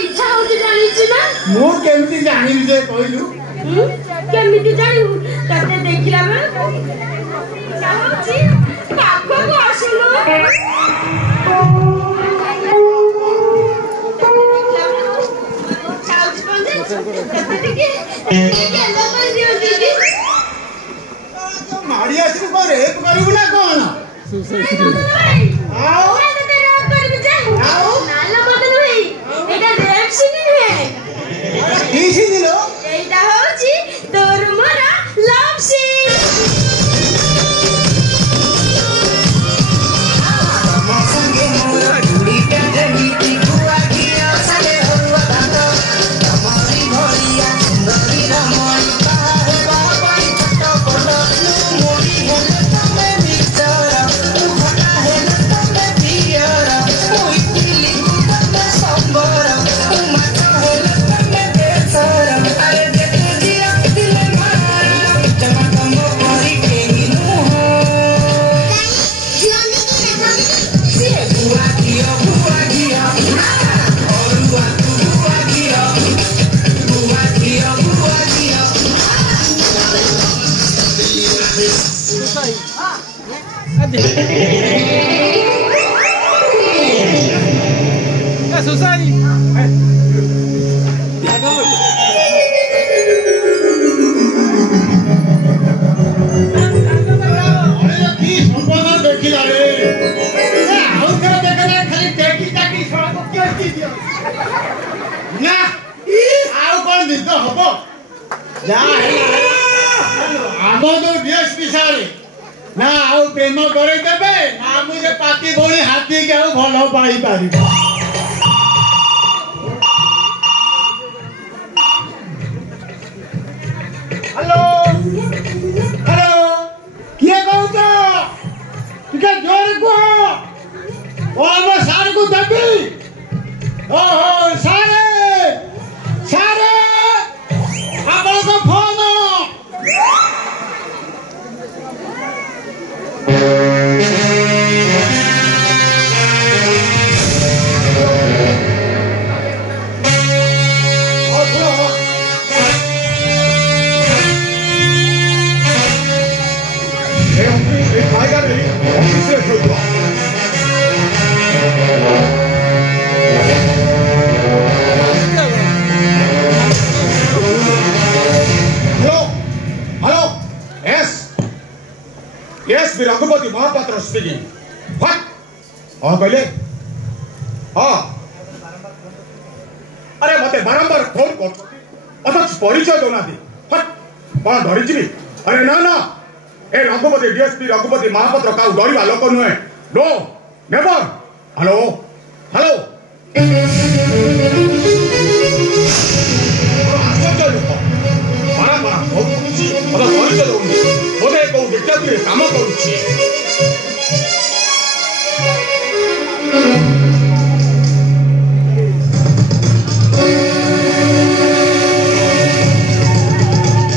इच्छा होती जानी ची ना मो केमती जानी जे कहलु केमती जानी तते देखिला बे इच्छा होची पाखो को आसलो चाउच पंजे तते देखि केला कर दियो दीदी माड़ी आसी को रेप करबु ना कोन आओ तते रेप करबि जा आओ नाला बदल होई एटा रेप सिनी है की सिनी लो एटा होची तोर मोरा लव सीन संगे मोरा जुड़ी के जनीती बुआ किया साले हुआ दादा हमारी भोलिया सुंदरी रमण बाहर बाबाई छटो कोलो मोरी हेले तमे मिक्सरा तू फटा हेले तमे पियरा ओई दिली तमे संबरा तू माचा हेले तमे देसरा अरे देखे दिया दिले मारा जमा तमो मोरी के गिनु हो बुआ किया और बुआ किया Susah ना आउ प्रेम करे देबे ना मुझे पाती भोली हाथी के आउ भलो पाई पारी हेलो हेलो किए कहू तो टिके जोर को ओ हम सार को दबी ओहो सारे सारे आपन को phone Yes, Ragupati Mahapatra speaking. What? Oh, कहले? हाँ. अरे मते बारंबार फोन कर. अथच परिचय दो ना दी. What? कौन धरी चिबी? अरे ना ना. ए रघुपति डीएसपी रघुपति महापात्र का डरिबा लोक नुहे. No, never. हेलो. हेलो. आश्चर्य लोक. बारंबार फोन करछि. अथच परिचय दौनी. बोले को डिटेक्टिव काम करूछि.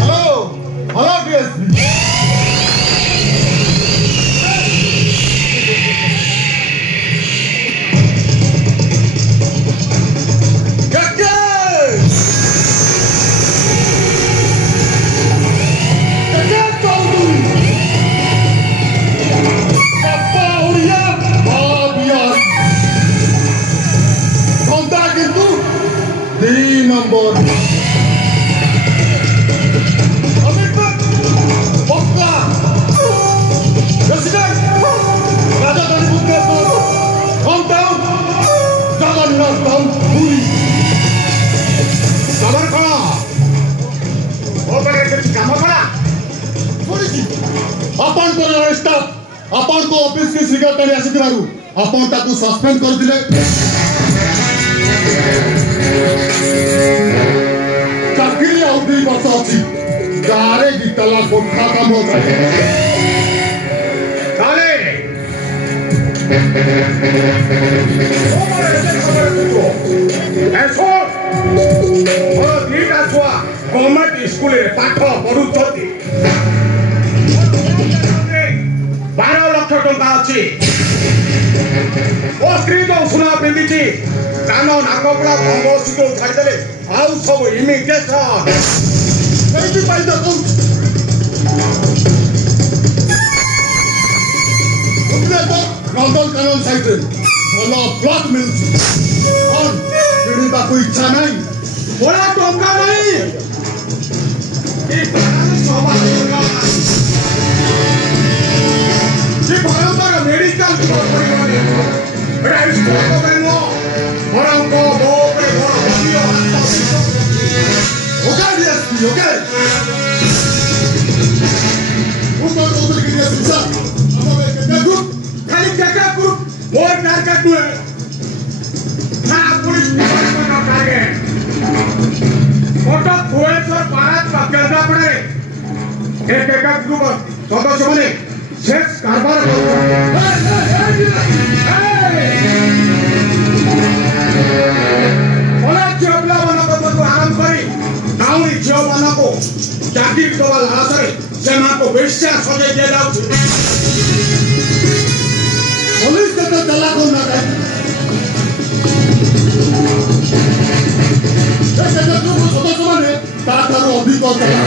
Hello hello DSP number Commitment Pokka President Raja Tanipur Hometown Jagannath Town Puri खबर करा ओ करे कुछ काम करा Puri ji अपन को स्टाफ अपन को ऑफिस की सेक्रेटरी आसिथिबारु अपन ताकू सस्पेंड कर दिले चाकरी आउ 2 वर्ष अछि गारे गितला कोठा काम होय काले ऐसो ओ दीटा छुआ गवर्नमेंट स्कूल रे पाठ पढुछथि 12 लाख टका अछि ओ स्त्री तो सुना पिंदिछि କାନ ନାକପଡ଼ା ମଙ୍ଗଳସୂତ୍ର ଛାଡ଼ିଦେଲେ ଆଉ ସବୁ ଇମିଗ୍ରେସନ୍ ସେଇଥିପାଇଁ ତ କହୁଛି ନନ୍ଦନକାନନ ସାଇଡରେ ଭଲ ପ୍ଲଟ୍ ମିଳୁଛି କ'ଣ କିଣିବାକୁ ଇଚ୍ଛା ନାହିଁ ବଡ଼ ଟଙ୍କା ନାହିଁ ଭୟଙ୍କର ମେଡିକାଲ ଖାଲି ଚେକଅପ୍ ଗ୍ରୁପ ମୋର ଟାର୍ଗେଟ ନୁହେଁ ପୁଲିସ ଟାର୍ଗେଟ କଟକ ଭୁବନେଶ୍ୱର ପାରାଦ୍ୱୀପ କେନ୍ଦ୍ରାପଡ଼ାରେ ଏ ଚେକଅପ୍ ଗ୍ରୁପ ସଦସ୍ୟମାନେ ସେକ୍ସ କାରବାର ଝିଅ ପିଲାମାନଙ୍କ ପାଖକୁ ଆରମ୍ଭ କରି ଗାଉଁଲି ଝିଅମାନଙ୍କୁ ଚାକିରି ଦେବା ଲାଳସାରେ ସେମାନଙ୍କୁ ବେଶ୍ୟା ସଜାଇ ଦିଆଯାଉଛି ପୋଲିସ କେତେ ଚାଲା କରୁନା ସଦସ୍ୟମାନେ ତାଠାରୁ ଅଧିକ ଚାଲା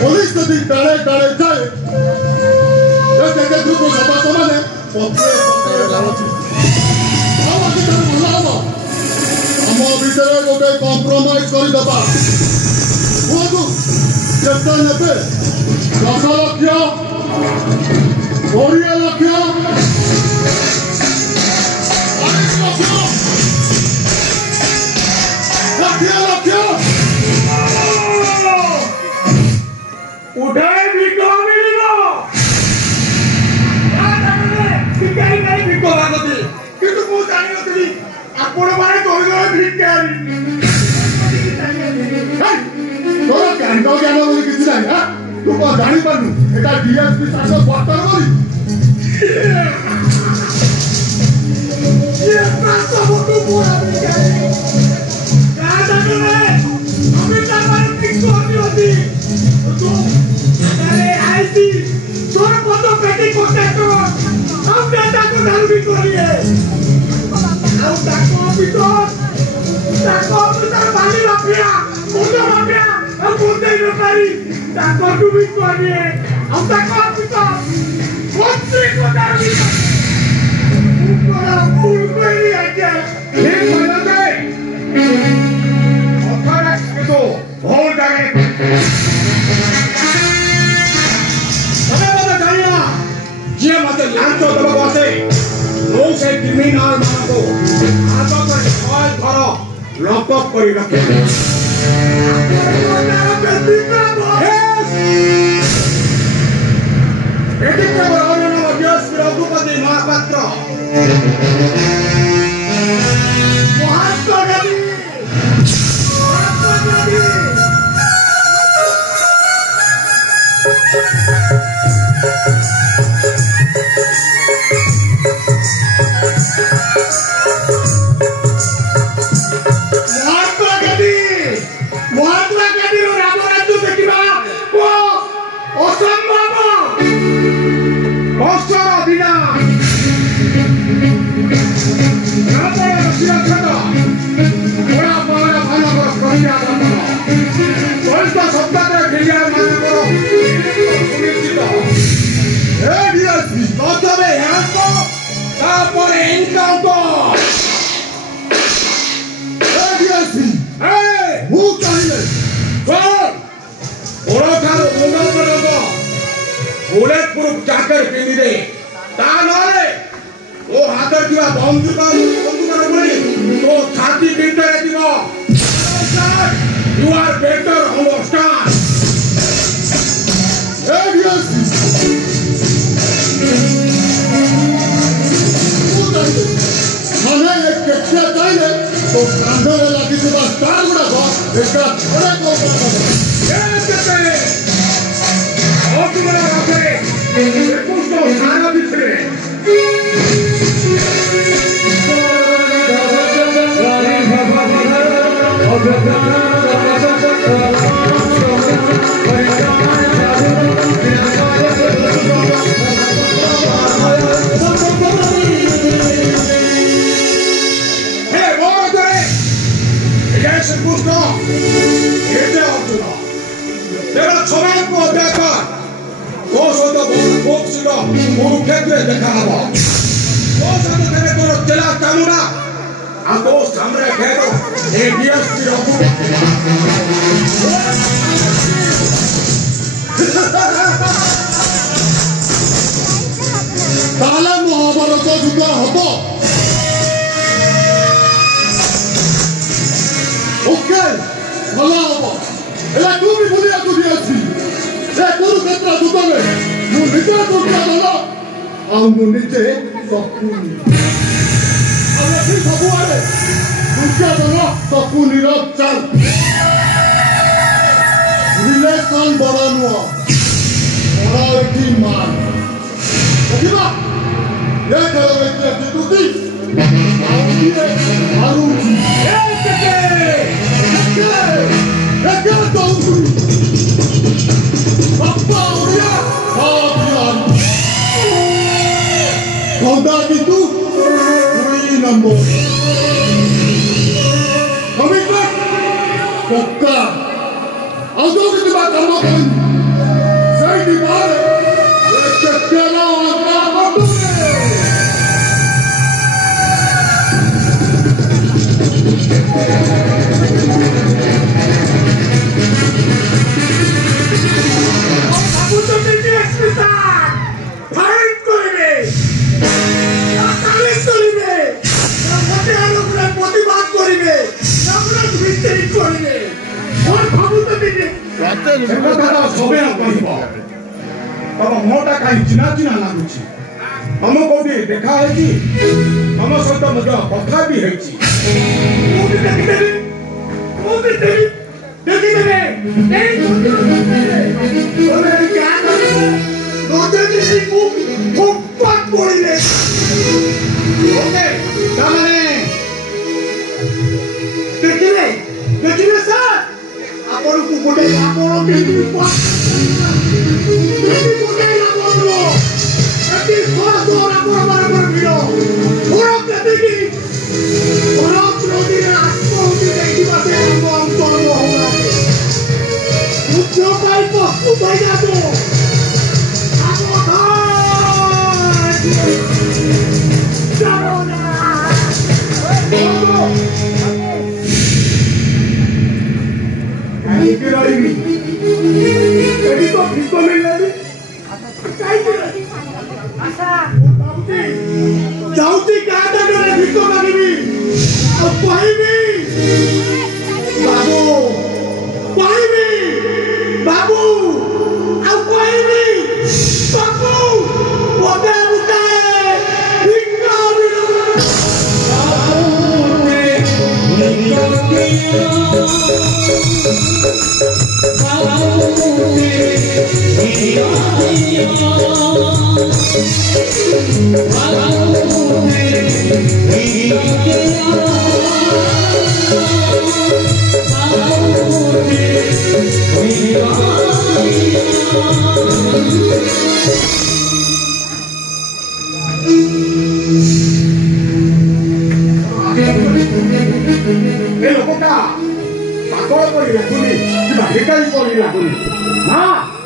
ପୋଲିସ ଯଦି ଟାଳେ ଟାଳେ ଯାଏ ସଦସ୍ୟମାନେ ଭଲ ହବ ଆମ ଭିତରେ ଗୋଟେ କମ୍ପ୍ରମାଇଜ କରିଦେବା କୁହନ୍ତୁ କେତେ ନେବେ 10 ଲକ୍ଷ 20 ଲକ୍ଷ 40 ଲକ୍ଷ ଉଠାଇ ଭିକ ମିଳିବ ଭିକ ମାଗନ୍ତି କିନ୍ତୁ ମୁଁ ଜାଣିନଥିଲି ଆପଣମାନେ କହିଲେ ଭିକାରୀ ତୋର କାଣ୍ଡ ଜ୍ଞାନ ବୋଲି କିଛି ନାହିଁ ତୁ କଣ ଜାଣିପାରୁନୁ ଏଟା DSP ଶାସକ ବର୍ତ୍ତମାନ ବୋଲି ଯିଏ ମତେ ଲାଞ୍ଚ ଦେବାକୁ ଆସେ ମୁଁ ସେ କ୍ରିମିନାଲ ମାନଙ୍କୁ ହାତରେ 6 ଥର ଲକଅପ୍ କରି ରଖେ ଏଠି କେବଳ ଅନ୍ୟ DSP Raghupati Mahapatra Mahatma Gandhi bulletproof jacket पिंधि दे ता नले ओ हाथ दिवा बंदूक गुली तो छाती भितर दिवा यू आर बेटर अंडरस्टैंड तो कांधे लगी स्टार गुड़ाक অর্জুন এতে অর্জুন এবার সবাইকে দেখা ও সদ খুব শীঘ্র কুরুক্ষেত্রে দেখা হব ও সদ থেকে তোর জেলা চামুড়া আর তো সামনে খেলো এই ডিএসপি তাহলে মহাভারত যুদ্ধ হব ওকে ଭଲ ହବ ହେଲେ ତୁ ବି ବୁଲିବାକୁ ଦିଅଛି ଏ କୁରୁକ୍ଷେତ୍ର ଯୁଦ୍ଧରେ ମୁଁ ନିଜେ ଦୁର୍ଯୋଧନ ଆଉ ମୁଁ ନିଜେ ଶକୁନି ଆଉ ଏଠି ସବୁଆଡ଼େ ଦୁର୍ଯୋଧନ ଶକୁନିର ଚାଲ ରିଲେସନ ବଡ଼ ନୁହଁ ବଡ଼ ଏଠି ମାନ ଦେଖିବା ଏ ଖେଳରେ କିଏ ଜିତୁଛି ଆଉ କିଏ ହାରୁଛି Honda itu number komitmen pokka auto kita bakal makan saya di mana cekera orang मोटा कहीं चिना चिना लगुच हम कौटी देखा है कि हम सहित मध्य कथा भी है देखिए सर आपण को गोटे आपण के जाऊती क्या डरे भिको मांगबी और पाइबी बाबू पाइबी बाबू और पाइबी बाबू बोते बुताए भिको ए लोगों का पागल पड़ी रखुनी कि भाई का ही पड़ी रखुनी हाँ